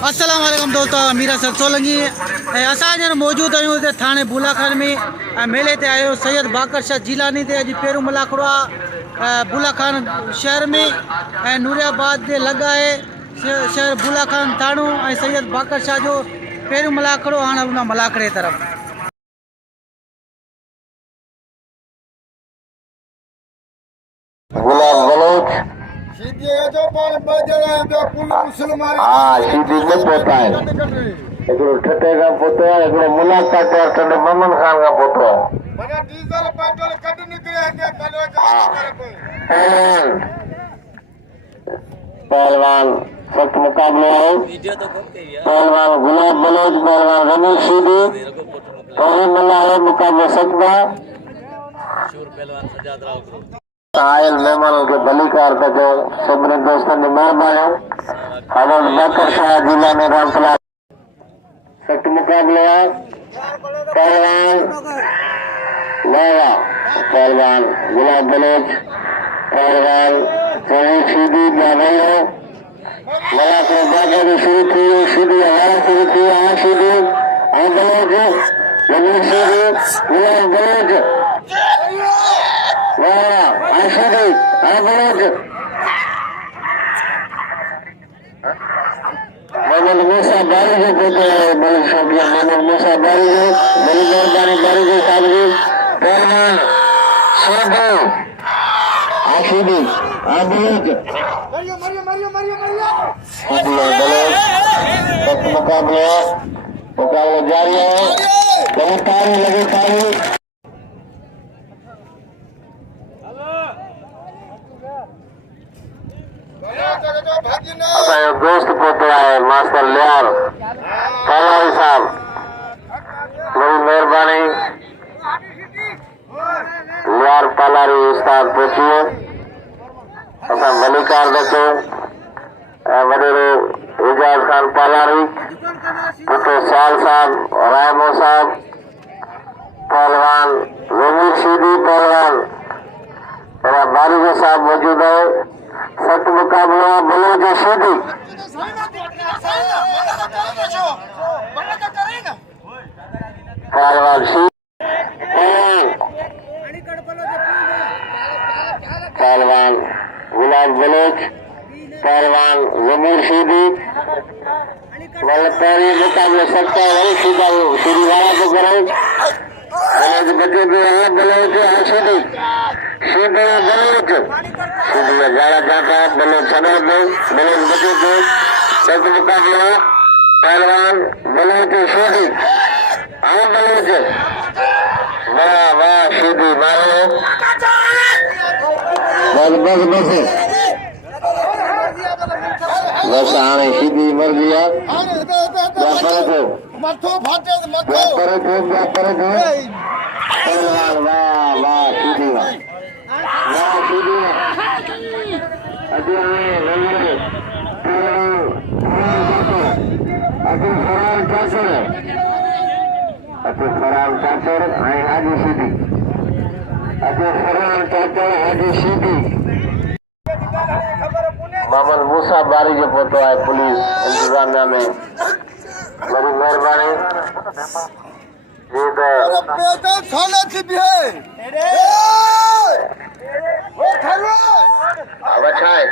अस्सलाम वालेकुम दोस्तों, मीरा सर सोलंगी असां मौजूद आहियूं हिते थाणे बुलाखर में मेले ते आयो सैयद बाकर शाह जिलानी ते अॼु पहिरियों मलाखड़ो आहे बुलाखान शहर में नूरियाबाद जे लॻाए शहर बुलाखान थाणो सैयद बाकर शाह जो पहिरियों मलाखड़ो हाणे हुन मलाखड़े तरफ़ शीदी में पोता है एकड़ो ठटे का पोतो है एकड़ो मुलाकात है ठटे मोहम्मद खान का पोतो है मने डीजल पेट्रोल कट निकले है कलो पहलवान सख्त मुकाबला है पहलवान गुलाब बलोच पहलवान रमेश शीदी पहले मल्ला है मुकाबला सकदा शोर पहलवान सजाद राव आयल मेहमानों के भलीकार कजो सभिनी दोस्तनि जी महिरबानी सैयद बाकर शाह जिलानी रामतला सख्त मुकाबले है पहलवान लावा पहलवान गुलाब बलोच पहलवान रमेश शीदी जानो मलाखरा बागड़ी शुरू थी शीदी हमारा शुरू थी शीदी बलोच रमेश शीदी गुलाब Bloch Sheedi, Mohammed Musa Bari जो पोते बड़ी शौकिया Mohammed Musa Bari जो बड़ी मेहरबानी Bari जो सादगी पहलवान Sheedi Sheedi बलोच वक्त मुकाबले जारी है बहुत तारी लगी तारी दोस्त पोते आए मास्टर लियार पालारी साहब बड़ी मेहरबानी लियार पालारी उस्ताद पहुंचिए असा मलिकार दचो वडेरो एजाज खान पालारी पुतो साल साहब रायमो साहब पहलवान रमीश शीदी पहलवान बारीजो साहब मौजूद है सख्त मुकाबला बलोच शीदी पहलवान पहलवान गुलाब बलोच पहलवान जमीर शीदी पहले मुकाबले सकता है सीधा सीधी वाला को बलोच बलोच बचे पे है बलोच शीदी शीदी बलोच शीदी ज्यादा जाता है बलोच सदर में बलोच बचे पे सख्त मुकाबला पहलवान बलोच शीदी बलोच वाह वाह शीदी मारो बस बस बस बस आने शीदी मर गया मथो फाटे मथो पहलवान वाह वाह शीदी वाह शीदी अजय फरान चाचर हाजी शीदी अजय फरान चाचर हाजी शीदी मोहम्मद मूसा बारी जो पोतो है पुलिस इंतजामिया में बड़ी मेहरबानी जी तो सोना थी भी है वो खरवा अब अच्छा है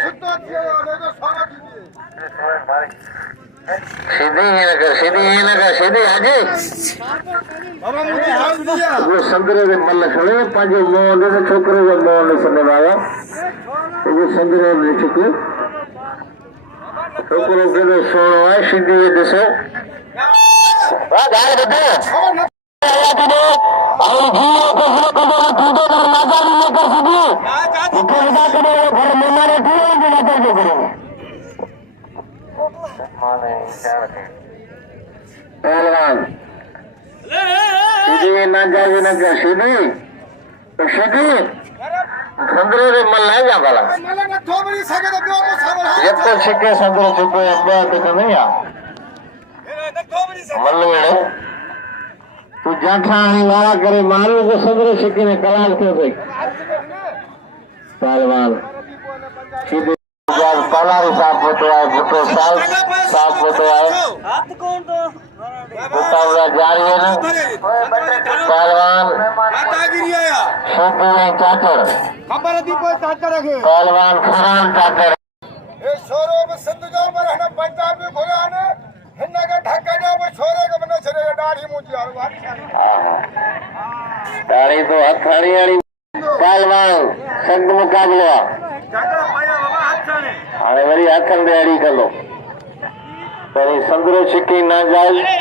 सीधी है ना सीधी हाजी बाबा मुझे हाथ दिया वो संदरे में मलखड़े पांचो मोहन से छोकरे को मोहन से वाला वो संदरे में चुके छोकरो के लिए सोनो है सीधी ये दिसो वाह गाल बदो पहलवान सीधी ना जाए ना क्या सीधी तो सीधी संदरे रे मन नहीं जा वाला जब तो छिके संदरे छिके अब्बा तो नहीं आ मन में तू जाठाणी वाला करे मारो को संदरे छिके ने कलाल के भाई पहलवान सीधी पलारी साहब फोटो है भुट्टो साहब फोटो है मुकाबला जारी है ना पहलवान शेडी चाचर पहलवान फरान चाचर ये शोरो में सिंध जो पर है ना पंजाब में घोड़ा ने हिन्ना के ढक्का जो वो छोरे के बने छड़े दाढ़ी मुंजी और दाढ़ी तो हथाड़ी वाली पहलवान संग मुकाबला हाणे वरी हथन दे अड़ी कलो वरी संदरो छिकी ना जाए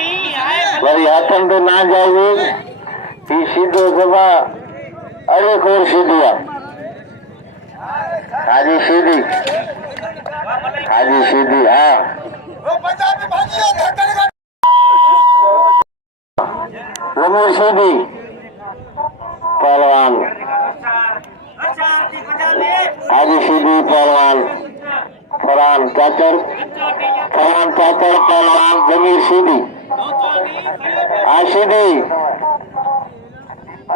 वरी हथन दे ना जाए ही सीधो सभा अड़े खोर सीधिया हाजी सीधी हाँ वो पंजाबी भाजी है ढक्का लमो सीधी पहलवान हाजी सीधी पहलवान फरान चाचर पहलवान जमीर सीधी सीधी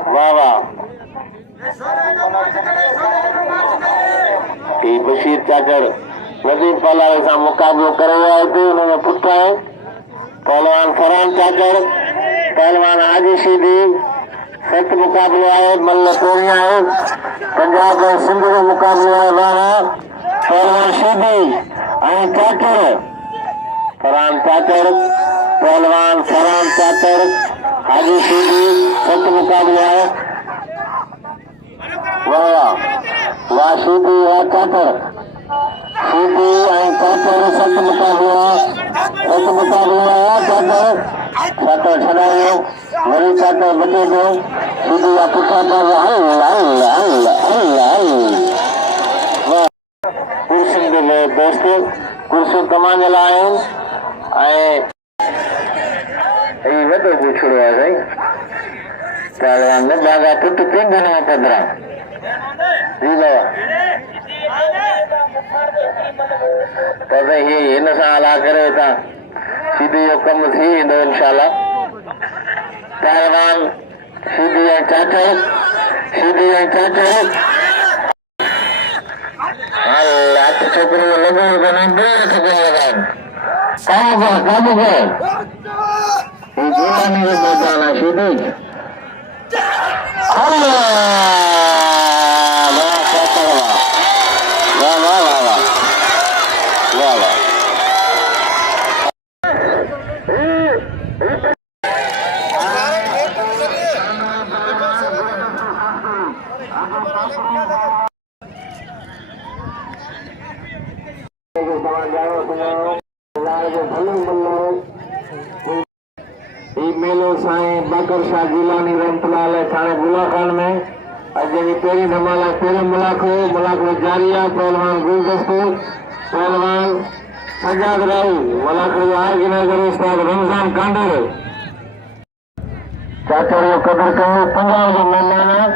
वाह वाह बशीर चाचर वधीक पलारे सां मुक़ाबलो करे विया हिते हुनजो पुटु आहे पहलवान फरान चाचर पहलवान हाजी सीधी सत मुक़ाबलो आहे मल टोरी आहे पंजाब ऐं सिंध जो मुक़ाबलो आहे वाह पहलवान सीधी ऐं चाचर फरान चाचर पहलवान फरान चाचर हाजी सीधी सत मुक़ाबलो आहे वाह वाह सीधी वाह चाचर सीधी ऐं चाचर सत मुक़ाबलो आहे चाचर छॾायो वरी चाचर बचे पियो सीधी आहे पुठियां कुर्सियुनि जे दोस्त कुर्सियूं तमाम लाइ आहिनि ऐं वॾो पुछड़ो आहे साईं पहलवान न बागा पुटु पिंगन में पधरा जी बाबा पर हिन सां हला करे तव्हां सीधी जो कमु थी वेंदो इंशाल्लाह पहलवान सीधी ऐं चाचर हथ छोकिरो लॻो कोन्हे लॻाइनि काबू कर जीलानी जो मैदान आहे सीधी मेलो साईं बाकर शाह जिलानी रहमतुल्लाह थाणे बुलाखान में अॼु जी पहिरीं धमाला पहिरियों मलाखरो जारी आहे पहलवान गुलदस्तो पहलवान सजाद राहू मलाखरो आर्गेनाइज़र उस्ताद रमज़ान कांडर चाचर जो कदर कयो पंजाब जो महिमान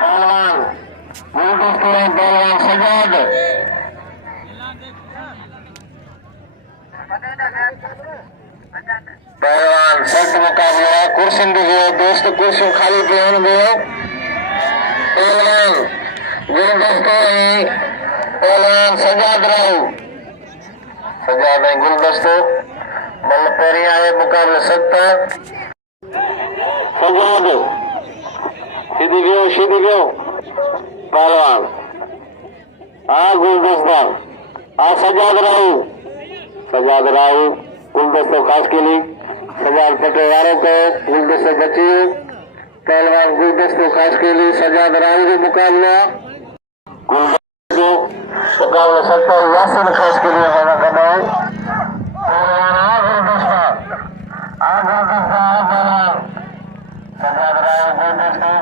पहलवान गुलदस्तो पहलवान सजाद पहलवान सख्त मुकाबला है कुर्सियुनि जो दोस्त कुर्सियूं खाली पियूं आहिनि पहलवान गुलदस्तो ऐं पहलवान सजाद ऐं गुलदस्तो मल पहिरीं आहे मुक़ाबलो सख्त सजाद सीधी वियो पहलवान गुलदस्ता सजाद राहू गुलदस्तो खास के लिए सजाद पटे वारों को गुलदस्तो बची पहलवान गुलदस्तो खास के लिए सजाद राहू जो मुकाबला सत्तर यासिन खास के लिए होना करना है सजाद राहू गुलदस्तो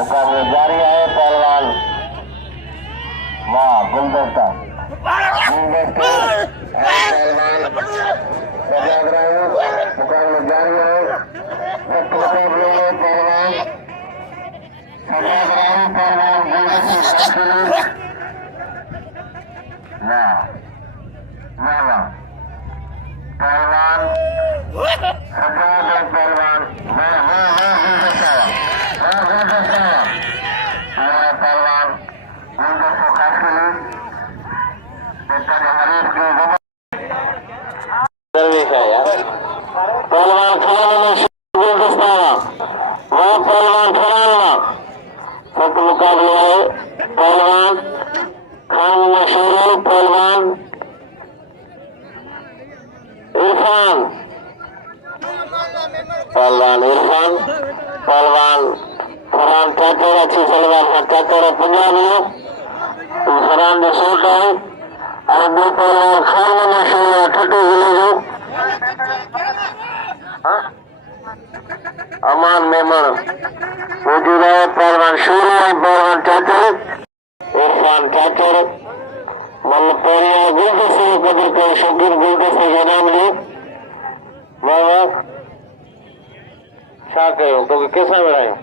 मुकाबले जारी है पहलवान वाह गुलदस्ता पहलवान मुकाबले जारी है पहलवान इरफान पहलवान फरहान ठाकुर अच्छी सलवार है ठाकुर पंजाब में फरहान ने शूट है और दो पहलवान खान में शोर ठट्टू जिले अमान मेमन मौजूद है पहलवान शोरो पहलवान ठाकुर इरफान ठाकुर मलपोरिया गुलदस्ते कदर को शकीर गुलदस्ते का नाम लियो वाह वाह छा कयो तोखे कंहिंसां विढ़ायो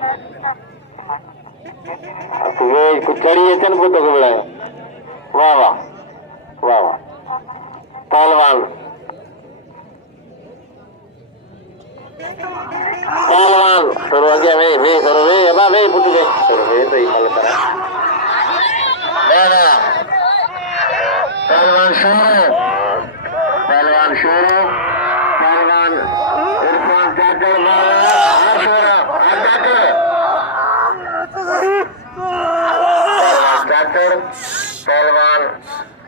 वे कुझु चढ़ी अचनि पोइ तोखे विढ़ायो वाह वाह वाह वाह पहलवान पहलवान थोरो अॻियां वेह वेह थोरो वेह अबा वेह पुटु वेह थोरो वेह त ई मल करा पहलवान शोरो पहलवान शोरो पहलवान इरफान ठाकुर पहलवान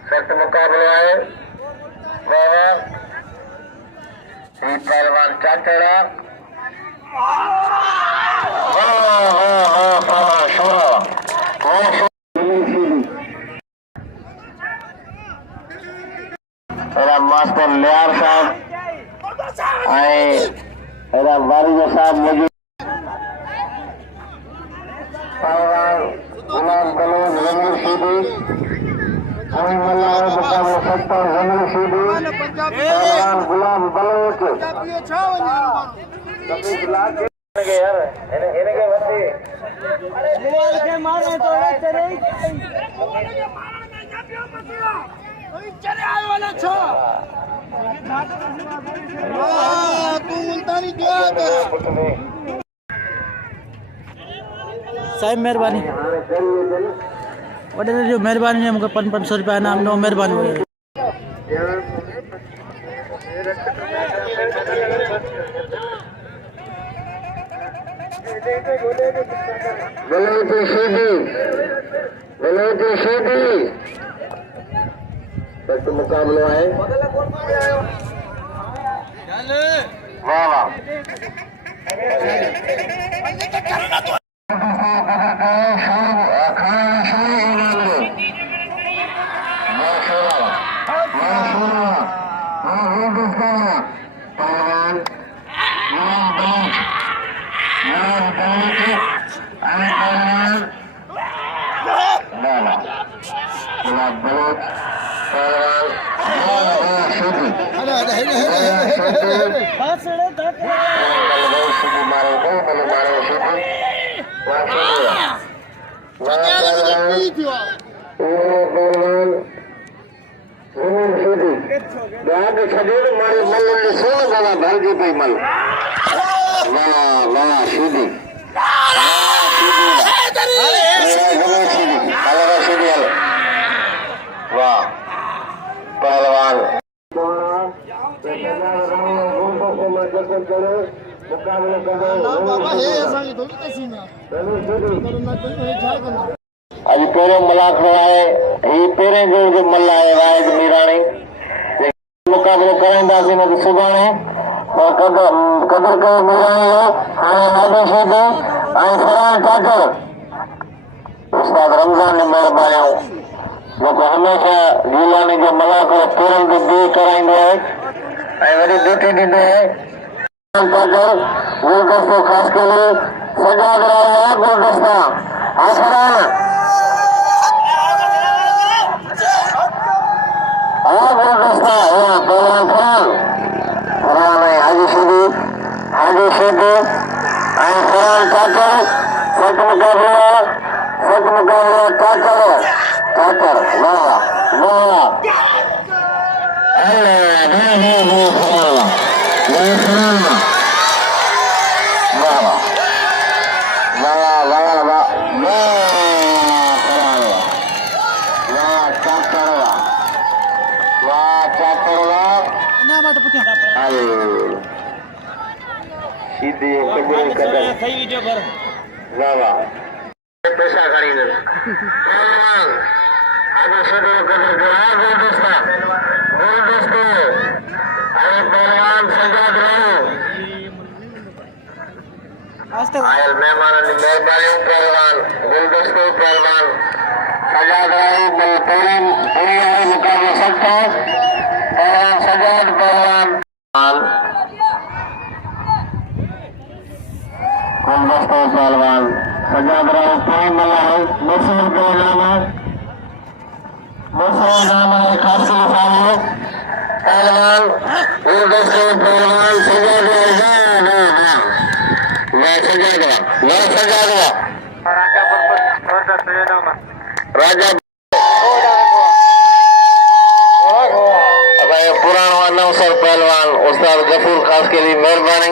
सख्त मुकाबला है पहलवान चाचड़ा मास्टर लियार साहब वारिजो साहब मौजूद पहलवान गुलाम बलोच जमीर शीदी मुकाबला सकता जमीर शीदी पहलवान गुलाम बलोच साहिब महिरबानी वॾे जो महिरबानी है मूंखे 500 रुपया इनाम ॾिनो महिरबानी मुकाबलो है वाह वाह अॼु पहिरियों मलाखरो आहे ही पहिरें जोर जो मल आहे वाहिद मीराणी मुक़ाबलो कराईंदासीं न त सुभाणे कदर कयो मीराणी जो हाणे नाबी शीदी ऐं फरहान ठाकुर उस्ताद रमज़ान ने महिरबानियूं जेको हमेशह जीलानी जो मलाखरो पहिरनि ते ॿी कराईंदो आहे ऐं वरी ड्यूटी ॾींदो आहे ठाकुर गुलदस्तो ख़ासि करे सजाद रहा गुलदस्ता आसमान गुलदस्ता पहलवान फरहान हाजी शीदी सीधी कबूल कर सही वीडियो पर वाह वाह पैसा खरीद आगे शुरू कर दो दोस्तों अरे पहलवान सजाद रहो आयल मेहमान की मेहरबानी पहलवान गुलदस्तों पहलवान सजाद रहो पूरी मुकाबला सकता पहलवान सजाद पहलवान गुलदस्तों पहलवान सजाद रहो पूरी मल्ला है मशहूर पहलवान है मशहूर नाम है खास सामने पहलवान गुलदस्तों पहलवान सजाद रहो राजा पुराना नौसर पहलवान उस्ताद गफूर खास के लिए मेहरबानी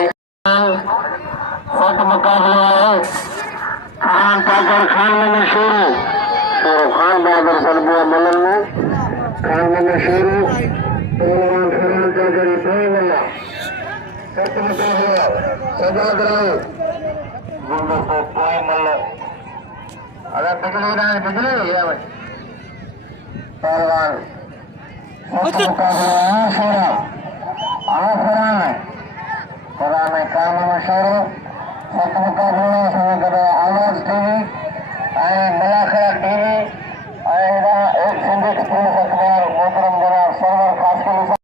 मुकाबला है खान पाकर खान में शोरो शोरो खान बहादुर सरबुआ मलन में खान में शोरो पहलवान खान पाकर पहलवान सत मुकाबला सजाद रहो गुलदस्तों पहलवान अगर बिजली ना बिजली है पहलवान सत मुकाबला शोरो खुरान में काम में शोरो सत मुकाबला समझ आवाज टीवी मलाखरा टीवी एक सिंधी पुलिस अखबार मोहतरम जनाब सरवर खास के लिए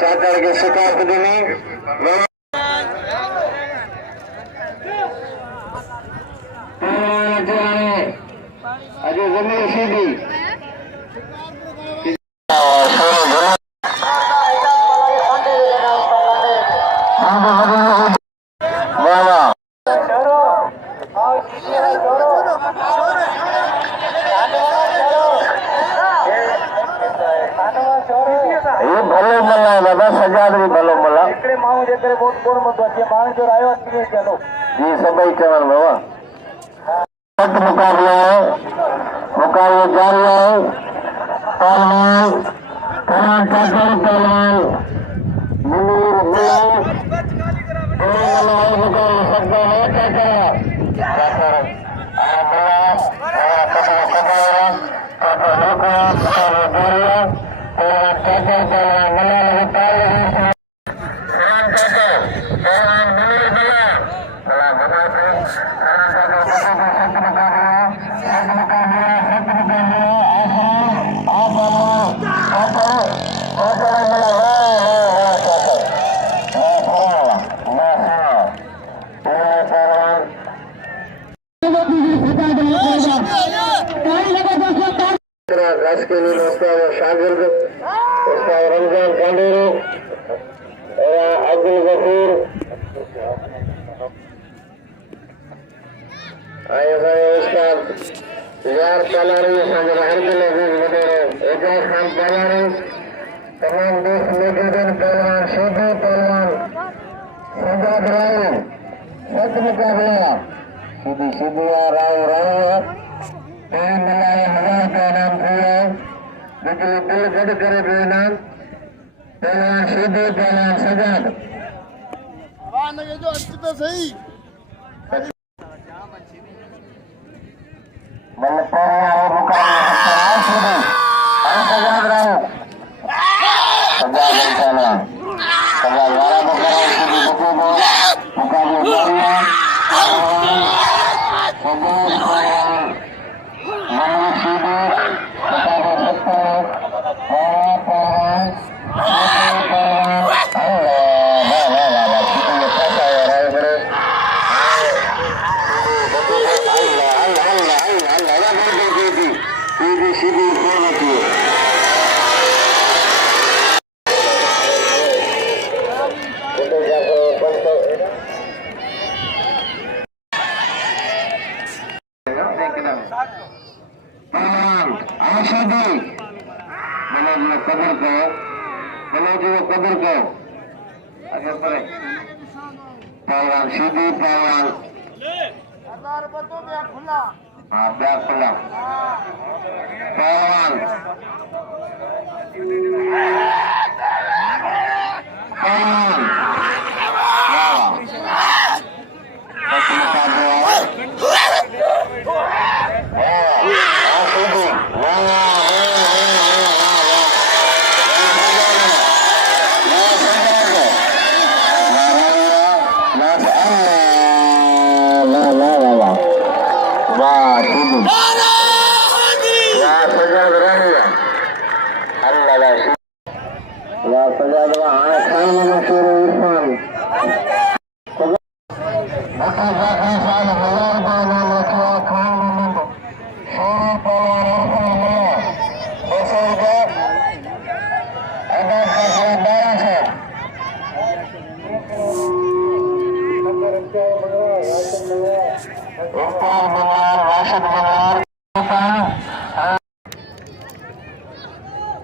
चादर के शिकार देने अजय जमीन शीदी भलो मल्ला है दादा सजाद भी भलो मल्ला माण्हू जे करे बहुत कोन मतो अचे माण्हू जो आयो कीअं चलो जी सभई चवण बाबा सत मुकाबला है मुकाबला जारी है पहलवान पहलवान पहलवान मुनीर पहलवान मुकाबला सकता है के लिए उस्ताद शागिर्द उस्ताद रमजान कांडेरो अब्दुल गफूर आए भाई उस्ताद यार पलारी असांजे हर दिल एजाज खान पलारी तमाम दोस्त मेजरन पहलवान शीदी पहलवान सजाद राव सत मुकाबला शीदी शीदिया राव मिलाए 1000 का इनाम दिया बिजली बिल गड करे बि इनाम पहलवान शीदी पहलवान सजाद आवाज जो अच तो सही बल पहलवान मुकाबला शीदी सजाद रहो Pehlwan Sheedi Pehlwan biar pulang Pehlwan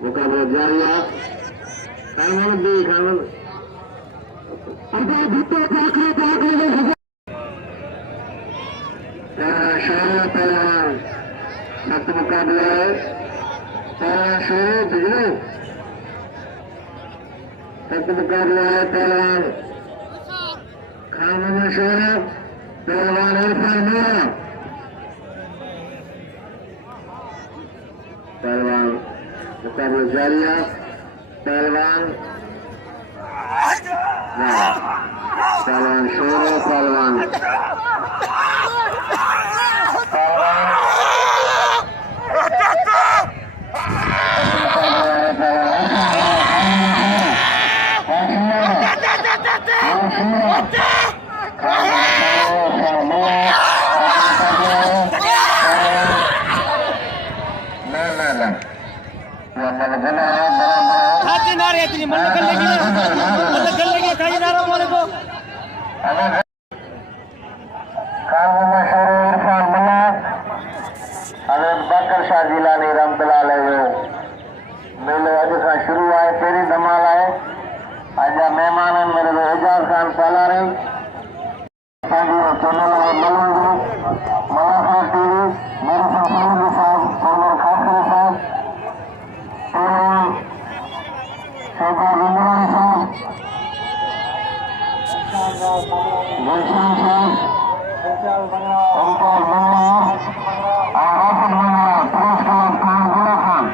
Muqabla jariya Mohammed Shoro Pehlwan satu muqabla Shoro begini satu muqabla Pehlwan Mohammed Shoro Pehlwan Pehlwan Muqabla jariya Pehlwan Pehlwan Shoro Pehlwan Sayad Bakir Shah Jalani rahmatullah alaihi मेले अॼु खां शुरू आहे पहिरीं धमाल आहे अॼु महिमान आहिनि मेरे एजाज़ खान सालारी असांजी चैनल आहे मलाखरा टीवी मेरे सोलंगी साहब सोलर खासरी साहब शेडी लिंगरानी साहब नशा साहब इम्तियाज बंगला और राशिद बंगला पुरस्कार खान गुला खान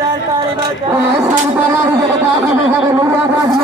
Thank you.